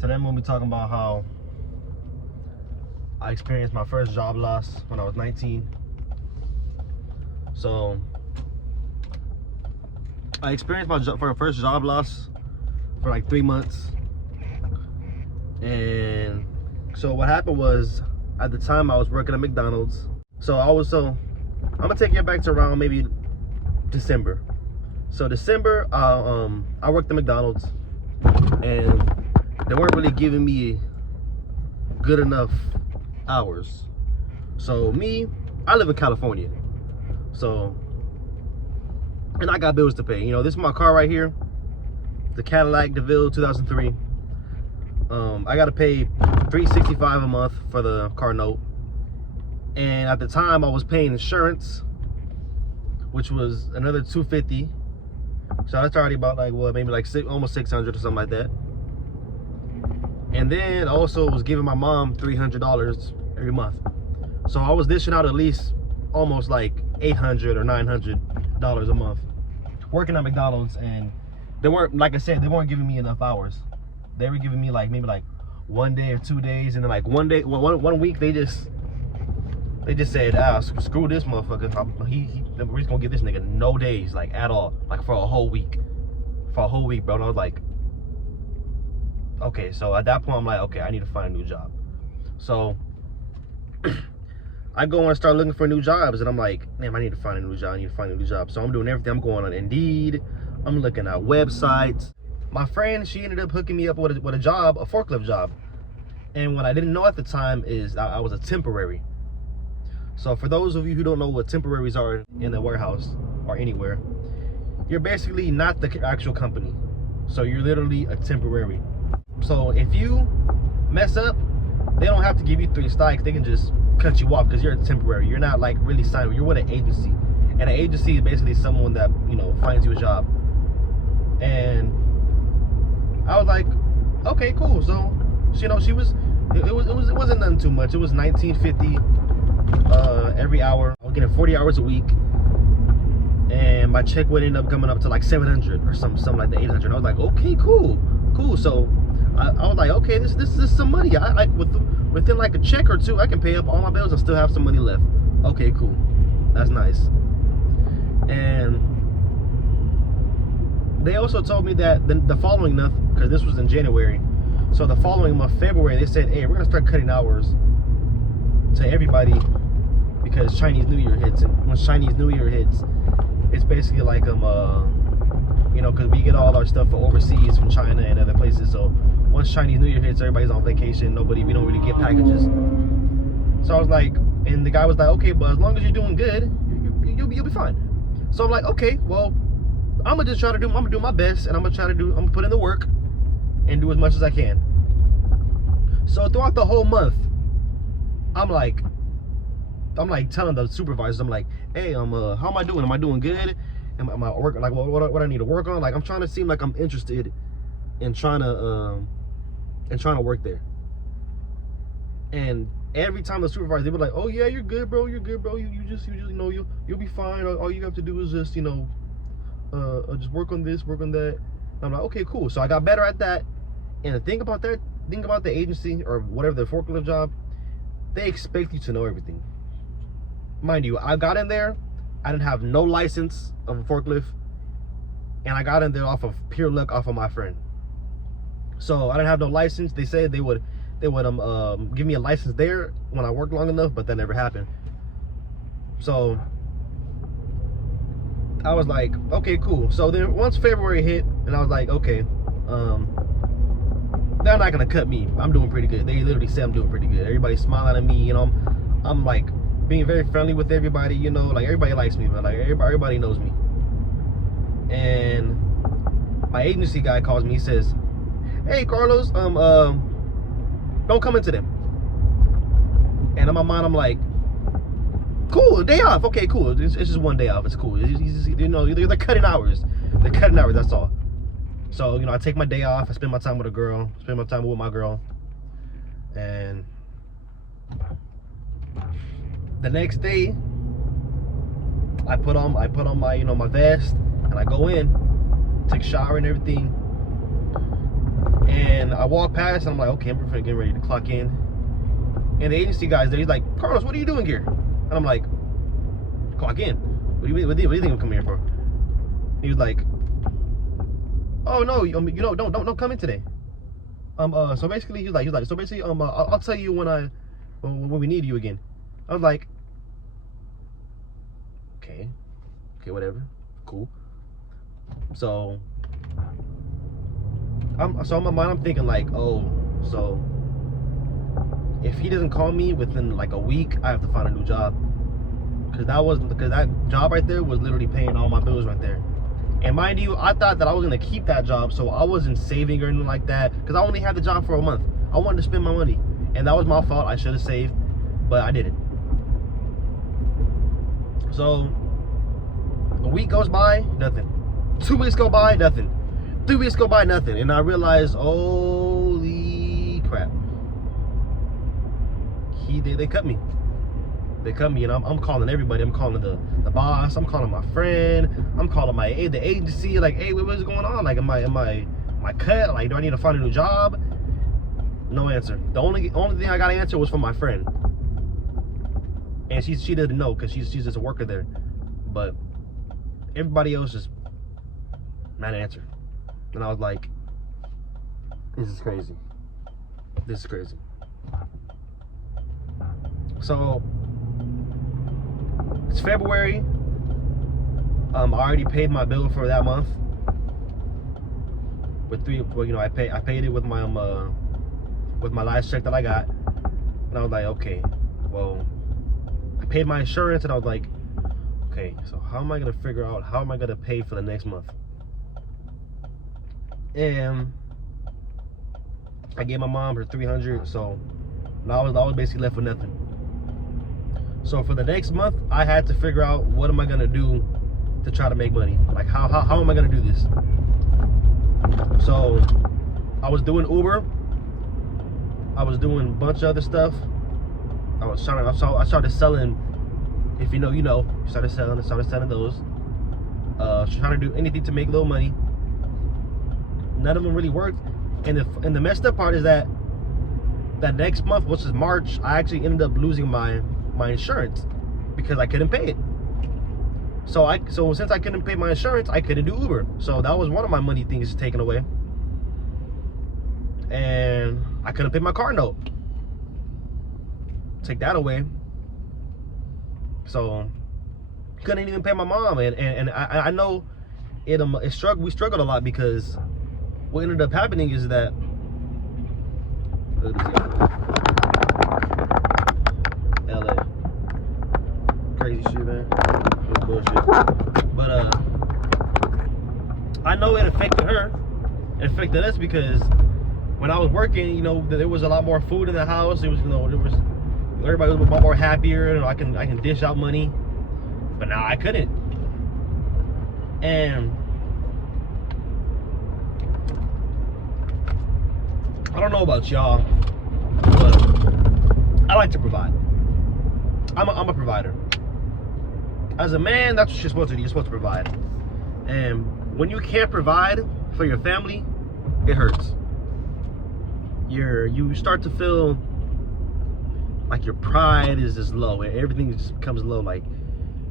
Today I'm going to be talking about how I experienced my first job loss when I was 19. So I experienced my first job loss for like 3 months. And so what happened was, at the time I was working at McDonald's. I'm gonna take you back to around maybe December. So December, I worked at McDonald's, and they weren't really giving me good enough hours. So I live in California, and I got bills to pay. You know, this is my car right here, the Cadillac DeVille 2003. I got to pay $365 a month for the car note, and at the time I was paying insurance, which was another $250. So that's already about like maybe like almost $600 or something like that. And then also was giving my mom $300 every month. So I was dishing out at least almost like $800 or $900 a month working at McDonald's, and they weren't, like I said, they weren't giving me enough hours. They were giving me like maybe like 1 day or 2 days, and then like one week they just said, screw this motherfucker. We're just gonna give this nigga no days, like at all, like for a whole week, bro. And I was like, okay. So at that point I'm like, okay, I need to find a new job. So I go and start looking for new jobs, and I'm like, damn, I need to find a new job. So I'm doing everything. I'm going on Indeed, I'm looking at websites. My friend, she ended up hooking me up with a job, a forklift job. And what I didn't know at the time is I was a temporary. So for those of you who don't know what temporaries are in the warehouse or anywhere, you're basically not the actual company. So you're literally a temporary. So if you mess up, they don't have to give you 3 strikes. They can just cut you off because you're a temporary. You're not like really signed. You're with an agency. And an agency is basically someone that, you know, finds you a job. And I was like, okay, cool. So, you know, it wasn't nothing too much. It was $19.50 every hour. I was getting 40 hours a week, and my check would end up coming up to like $700 or something like that, $800. I was like, okay, cool. So I was like, okay, this is some money. I like within like a check or two, I can pay up all my bills and still have some money left. Okay, cool. That's nice. And they also told me that the following month, because this was in January, so the following month, February, they said, hey, we're gonna start cutting hours to everybody because Chinese New Year hits. And when Chinese New Year hits, it's basically like you know, because we get all our stuff from overseas, from China and other places. So once Chinese New Year hits, everybody's on vacation. We don't really get packages. So I was like, and the guy was like, okay, but as long as you're doing good, you'll be fine. So I'm like, okay, well, I'm gonna do my best, and I'm gonna put in the work and do as much as I can. So throughout the whole month, I'm like telling the supervisors, I'm like, hey, how am I doing? Am I doing good? Am I working? Like, what I need to work on? Like, I'm trying to seem like I'm interested in trying to work there. And every time the supervisor, they were like, oh yeah, you're good, bro. You just you know, you'll be fine. All you have to do is just, you know, just work on this, work on that. And I'm like, okay, cool. So I got better at that. And the thing about the agency or whatever, the forklift job, they expect you to know everything. Mind you, I got in there, I didn't have no license of a forklift, and I got in there off of pure luck, off of my friend. So I didn't have no license. They said they would give me a license there when I worked long enough, but that never happened. So I was like, okay, cool. So then once February hit, and I was like, okay, they're not gonna cut me. I'm doing pretty good. They literally say I'm doing pretty good. Everybody's smiling at me, you know. I'm like being very friendly with everybody, you know, like everybody likes me, but like everybody knows me. And my agency guy calls me, he says, hey Carlos, don't come into them. And in my mind I'm like, cool, a day off, okay, cool. It's just 1 day off, it's cool. You know, they're cutting hours. They're cutting hours, that's all. So, you know, I take my day off, I spend my time with my girl, and the next day I put on my, you know, my vest, and I go in, take a shower and everything, And I walk past and I'm like, okay, I'm getting ready to clock in. And the agency guy's there. He's like, Carlos, what are you doing here? And I'm like, clock in. What do you think I'm coming here for? He was like, oh no, don't come in today. So basically he's like, I'll tell you when we need you again. I was like, okay, whatever, cool. So in my mind I'm thinking like, oh, so if he doesn't call me within like a week, I have to find a new job. Because that job right there was literally paying all my bills right there. And mind you, I thought that I was gonna keep that job, so I wasn't saving or anything like that. Because I only had the job for a month. I wanted to spend my money, and that was my fault. I should have saved, but I didn't. So a week goes by, nothing. 2 weeks go by, nothing. 3 weeks go by, nothing. And I realized, holy crap. They cut me. They cut me, and I'm calling everybody. I'm calling the boss. I'm calling my friend. I'm calling the agency. Like, hey, what's going on? Like, am I cut? Like, do I need to find a new job? No answer. The only thing I got an answer was from my friend, and she didn't know because she's just a worker there. But everybody else just not an answer, and I was like, this is crazy. This is crazy. So it's February. I already paid my bill for that month with I paid it with my last check that I got, and I was like, okay, well, I paid my insurance, and I was like, okay, so how am I gonna figure out how am I gonna pay for the next month? And I gave my mom her $300, so now I was basically left with nothing. So for the next month, I had to figure out what am I gonna do to try to make money. Like how am I gonna do this? So I was doing Uber. I was doing a bunch of other stuff. I started selling. If you know, started selling those. Trying to do anything to make a little money. None of them really worked. And the messed up part is that next month, which is March, I actually ended up losing my insurance because I couldn't pay it. So since I couldn't pay my insurance, I couldn't do Uber. So that was one of my money things taken away. And I couldn't pay my car note. Take that away. So couldn't even pay my mom. And I know we struggled a lot because what ended up happening is that LA. Crazy shit, man. Bullshit. But I know it affected her. It affected us because when I was working, there was a lot more food in the house. It was, everybody was a lot more happier. I can dish out money. But now I couldn't. And I don't know about y'all, but I like to provide. I'm a provider. As a man, that's what you're supposed to do. You're supposed to provide. And when you can't provide for your family, it hurts. You start to feel like your pride is just low. Everything just becomes low. Like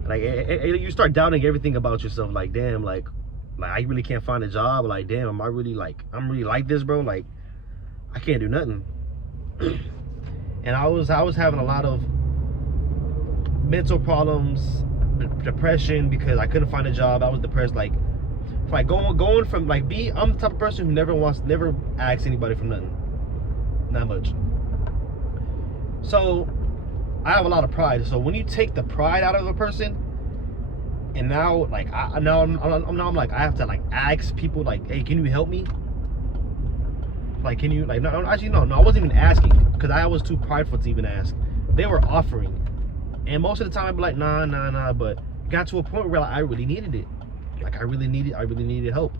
you start doubting everything about yourself. Like, damn, like I really can't find a job. Like, damn, I'm really like this, bro. Like, I can't do nothing. And I was having a lot of mental problems, depression, because I couldn't find a job. I was depressed. Like going from I'm the type of person who never asks anybody for nothing. Not much. So I have a lot of pride. So when you take the pride out of a person, and now I'm like, I have to like ask people like, hey, can you help me? Like, can you no, actually no, I wasn't even asking because I was too prideful to even ask. They were offering, and most of the time I'd be like, nah. But it got to a point where I really needed it. Like I really needed help,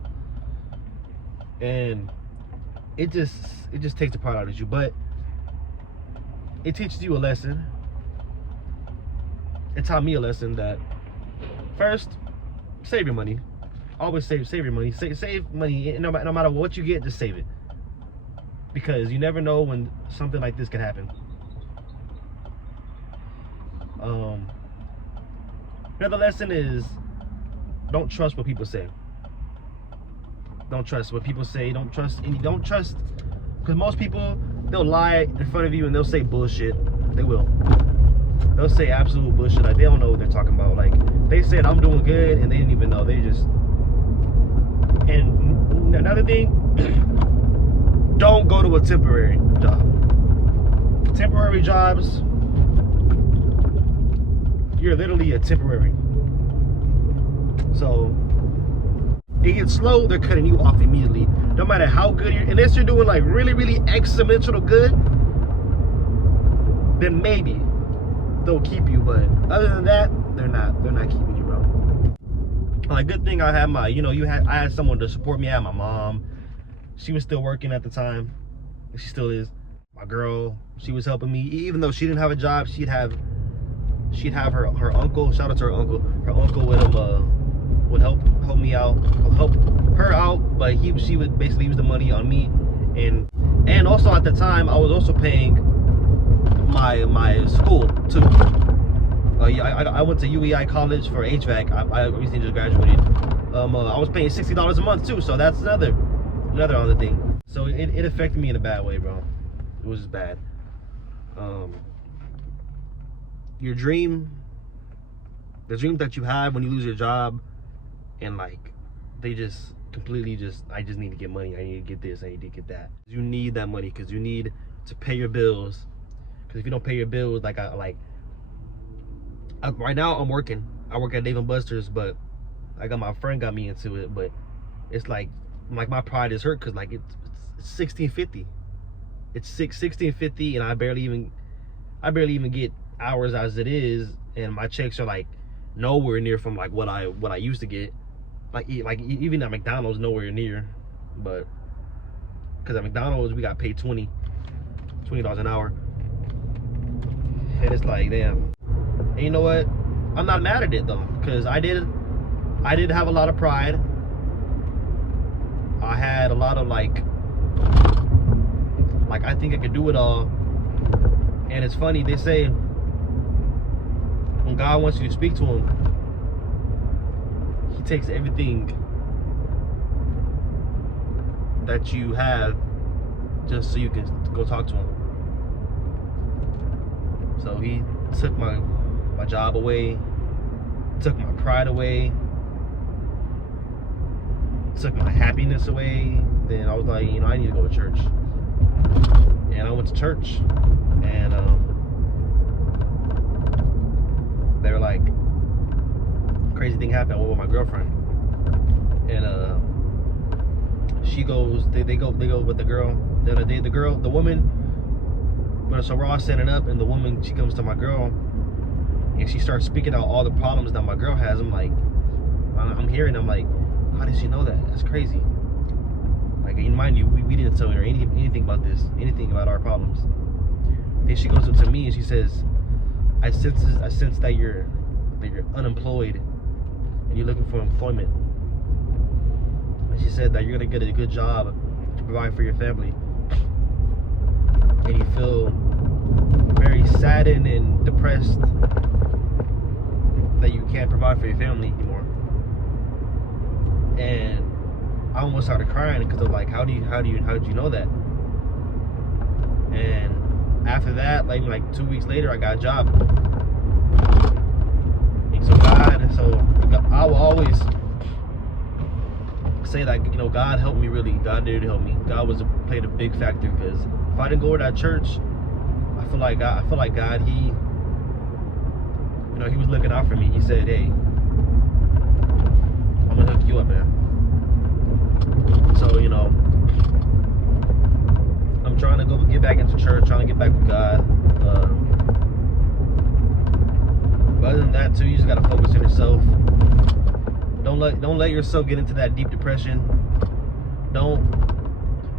and it just takes the pride out of you. But it teaches you a lesson. It taught me a lesson that first, save your money. Always save your money. Save money. No matter what you get, just save it. because you never know when something like this can happen. Another lesson is, don't trust what people say. Don't trust what people say. Don't trust because most people, they'll lie in front of you and they'll say bullshit. They will. They'll say absolute bullshit. Like, they don't know what they're talking about. Like, they said I'm doing good and they didn't even know. They just. And another thing, don't go to a temporary job. Temporary jobs, you're literally a temporary. So it gets slow, they're cutting you off immediately. No matter how good you're, unless you're doing like really, really exponential good, then maybe they'll keep you. But other than that, they're not keeping you, bro. Like, good thing I had my, I had someone to support me. I had my mom. She was still working at the time. She still is. My girl, she was helping me. Even though she didn't have a job, she'd have her uncle. Shout out to her uncle. Her uncle would help me out, help her out, but she would basically use the money on me. And also at the time, I was also paying my school too. I went to UEI college for HVAC. I recently just graduated. I was paying $60 a month too, so that's another other thing. So it affected me in a bad way, bro. It was bad. Your dream, the dream that you have when you lose your job, and like they just completely I just need to get money. I need to get this. I need to get that. You need that money because you need to pay your bills. Because if you don't pay your bills, right now I'm working. I work at Dave & Buster's, but my friend got me into it. But it's like my pride is hurt because like it's $16.50. It's $16.50, and I barely even get hours as it is, and my checks are like nowhere near from like what I used to get. Like even at McDonald's, nowhere near. But because at McDonald's we got paid $20 an hour, and it's like, damn. And you know what? I'm not mad at it though, because I did have a lot of pride. I had a lot of like I think I could do it all. And it's funny, they say when God wants you to speak to him, he takes everything that you have just so you can go talk to him. So he took my job away, took my pride away, took my happiness away. Then I was like, I need to go to church. And I went to church, and they were like, crazy thing happened with my girlfriend. And she goes, they go with the girl. The woman. But so we're all setting up, and the woman, she comes to my girl, and she starts speaking out all the problems that my girl has. I'm like, I'm hearing. I'm like, how did she know that? That's crazy. Like, mind you, we didn't tell her anything about this, anything about our problems. Then she goes up to me and she says, I sense that you're unemployed and you're looking for employment. And she said that you're gonna get a good job to provide for your family, and you feel very saddened and depressed that you can't provide for your family anymore. And I almost started crying because of like, how did you know that? And after that, like 2 weeks later, I got a job. And so I will always say that, God helped me, really. God did help me. God played a big factor, because if I didn't go to that church, I feel like God, he was looking out for me. He said, hey, I'm gonna hook you up, man. So, I'm trying to get back into church, trying to get back with God. But other than that too, you just gotta focus on yourself. Don't let yourself get into that deep depression.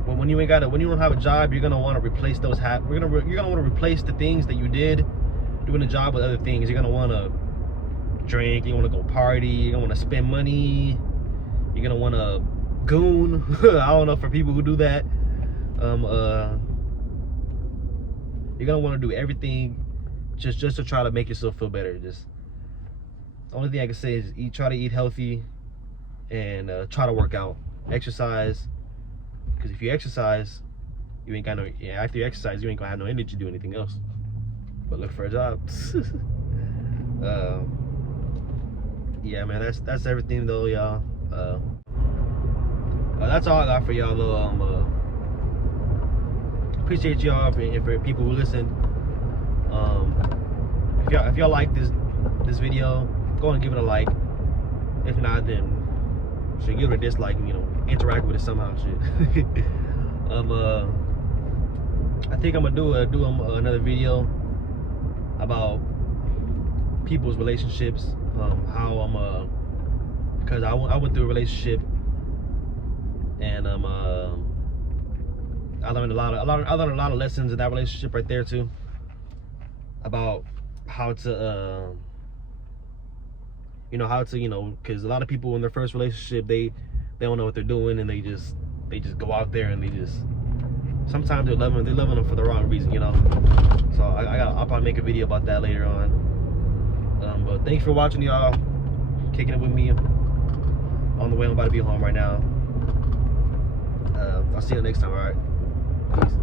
When you don't have a job, you're gonna want to replace those you're gonna want to replace the things that you did doing a job with other things. You're gonna want to drink, you want to go party, you're gonna want to spend money, you're gonna want to goon. I don't know, for people who do that. um you're gonna want to do everything just to try to make yourself feel better. Just the only thing I can say is try to eat healthy, and try to work out, exercise. Because if you exercise, you ain't got no. Yeah, after you exercise, you ain't gonna have no energy to do anything else. But look for a job. Yeah, man, that's everything though, y'all. That's all I got for y'all though. Appreciate y'all for people who listen. If y'all like this video, go and give it a like. If not, then should give it a dislike and, you know, interact with it somehow. Shit. I think I'm gonna do another video about people's relationships. How because I went through a relationship, and I learned a lot of lessons in that relationship right there too, about how to because a lot of people in their first relationship, they don't know what they're doing, and they just go out there and sometimes they're loving them for the wrong reason, you know. So I'll probably make a video about that later on. But thanks for watching, y'all. Kicking it with me on the way. I'm about to be home right now. I'll see you next time. All right, peace.